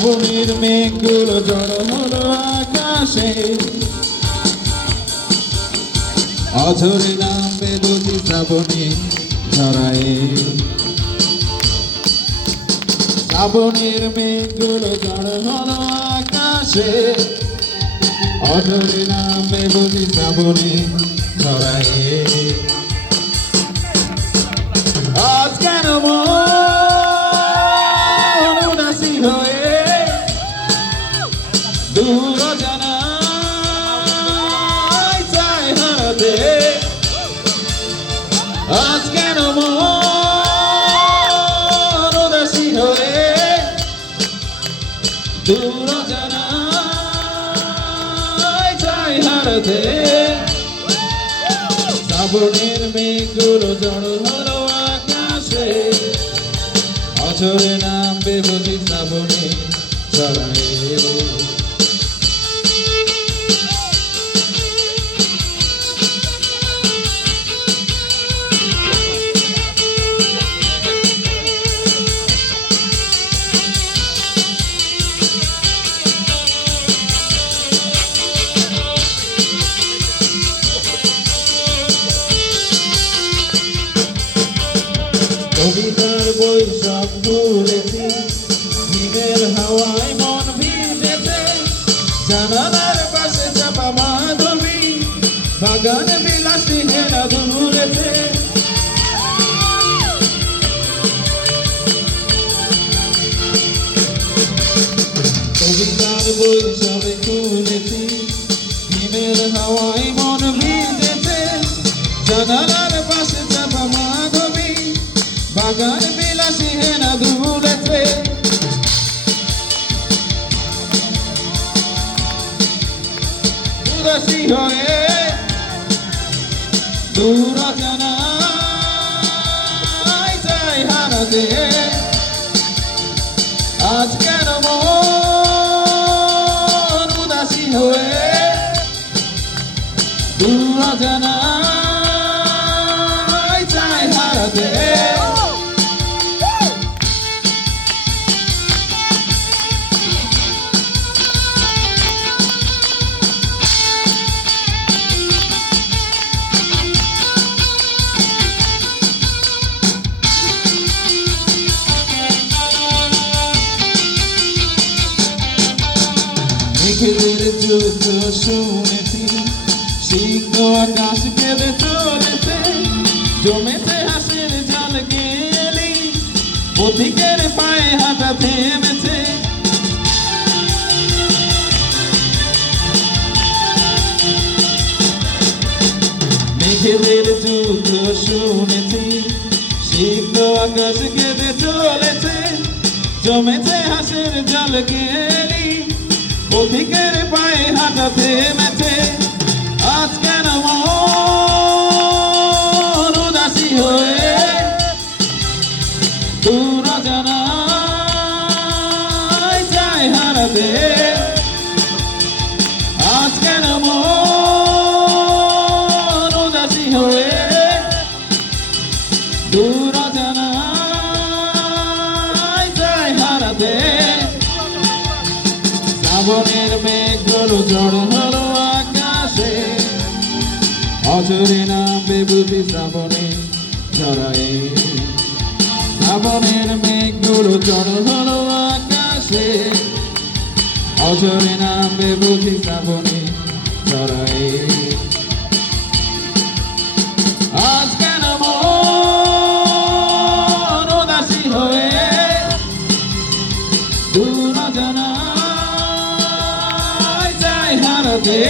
শ্রাবণের মেঘগুলো জড়ো হলো আকাশে, অঝরে নামবে বুঝি শ্রাবণে ঝরায়ে। শ্রাবণের মেঘগুলো জড়ো হলো আকাশে, অঝরে নামবে বুঝি শ্রাবণে ঝরায়ে। আজ কেন মন উদাসী হয়ে দূর জানায় চায় হারাতে? আজ কেন মন উদাসী হয়ে দূর জানায় চায় হারাতে? শ্রাবণের মেঘগুলো জড়ো হলো আকাশে, অঝরে নামবে বুঝি শ্রাবণে ঝরায়ে। কবিতার বই সব ভুলেছি, হিমেল হাওয়ায় মন ভিজেছে, জানালার পাশে চাপা মাধবী, বাগান বিলাসী হেনা ধুলেছে। কবিতার বই সবে খুলেছি, হিমেল হাওয়ায় মন ভিজেছে, জানালার পাশে চাপা মাধবী, বাগান বিলাসী হেনা ধুলেছে। উদাসী হয়ে দূর জানায় চায় হারাতে? আজ কেন মন উদাসী হয়ে দূর জানায় চায় হারাতে? মেঘেদের যুদ্ধ শুনেছি, সিংহ আকাশ কেঁদে চলেছে, জমেছে হাসির জল গেলি, পথিকের পায়ে হাঁটা থেমেছে। মেঘেদের যুদ্ধ শুনেছি, সিংহ আকাশ কেঁদে চলেছে, জমেছে হাসির জল গেলি, পথিকের পায়ে হাঁটা থেমেছে। আজ কেন মন উদাসী হয়ে দূর জানায় চায় হারাতে? আজ কেন মন উদাসী হয়ে দূর জানায় চায় হারাতে? শ্রাবণের মেঘগুলো জড়ো হলো আকাশে, অঝরে নামবে বুঝি শ্রাবণে ঝরায়ে। শ্রাবণের মেঘগুলো জড়ো হলো আকাশে, অঝরে নামবে বুঝি শ্রাবণে ঝরায়ে। আজ কেন মন উদাসী হয়ে দূর জানায় চায় হারাতে?